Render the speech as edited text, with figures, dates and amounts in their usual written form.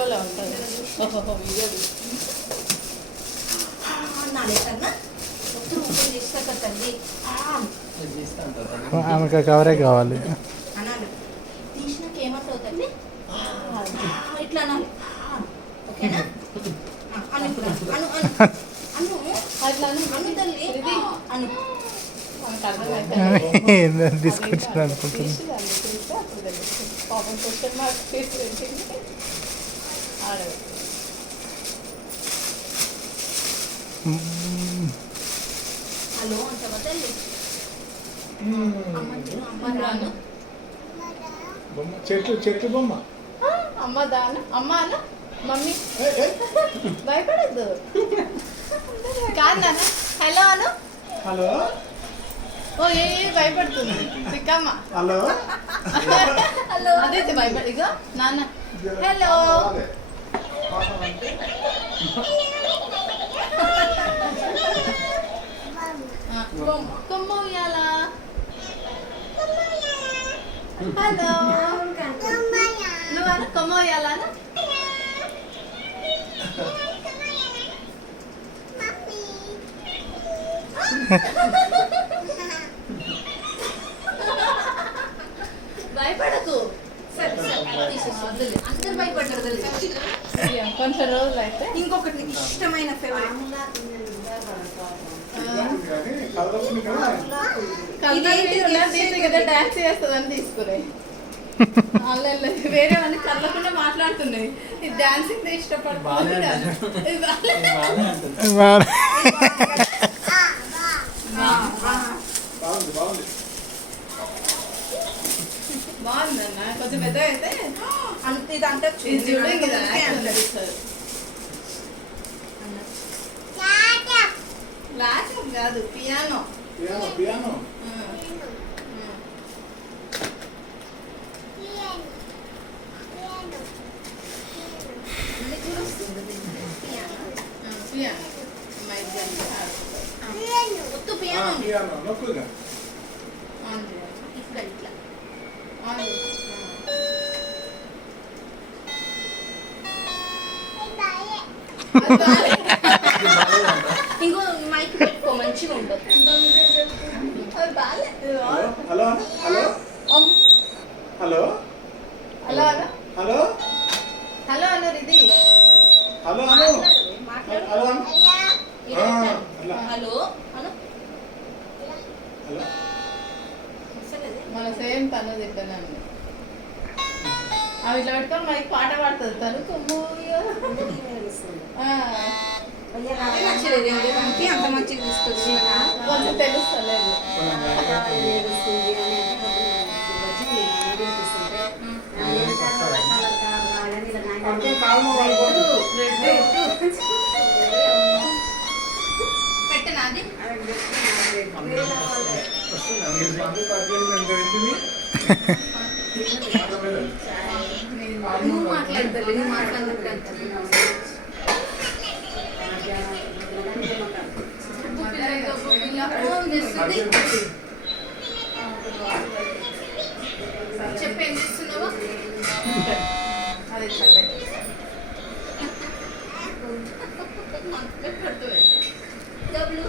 ఫోటోలో ఉంటుంది. వీడియో ఆమెకు కవరే కావాలి. తీసినాక ఏమంటుంది ఇట్లా అనాలి. ఓకేనా? అను అను అను అట్లా అను అను తల్లి అను. తీసుకొచ్చాను అనుకుంటుంది. పాపం క్వశ్చన్ మార్క్ ఫేస్ పెట్టింది. హలో అంటావా తల్లి? అమ్మ రాను. చెట్లు బొమ్మ. అమ్మ దాను అమ్మ అన్న మమ్మీ భయపడద్దు కాదు నాన్న. హలో అను. హలో. ఓ ఏ భయపడుతుంది సిక్కమ్మ. హలో. హలో అదైతే భయపడి ఇగో నాన్న. హలో కొమ్మ ఉయ్యాలా. హలో నువ్వు అన్న కొమ్మ ఉయ్యాలా. భయపడకు. అందరు భయపడ్డారు తెలుసు. కొంచెం రోజులు అయితే ఇంకొకటి నీకు ఇష్టమైన ఫేవరెట్ డాన్స్ చేస్తుందని తీసుకునే ఆన్లైన్లో వేరే వాళ్ళని కళ్ళకుండా మాట్లాడుతున్నాయి. ఇది డాన్సింగ్ ఇష్టపడుతుంది. బాగుందన్న కొంచెం పెద్ద అయితే అంత ఇది అంటే ల్యాప్టాప్ కాదు పియానో. పియానో. ఇంకో మైక్ పెట్టుకో మంచిగా ఉంటుంది. హలో హలో హలో హలో అన్న హలో హలో అన్నారు. ఇది హలో హలో హలో మన సేమ్ తను తిట్టానండి. అవి ఇట్లా పెట్టుకొని మనకి పాట పాడుతుంది తను. అంత మంచిగా తీసుకొచ్చి కొంచెం తెలుస్తలేదు. పెట్టనా అది నువ్వు మాట్లాడతావు నువ్వు మాట్లాడతావు. చెప్పేం చేస్తున్నావా? అది డబ్బులు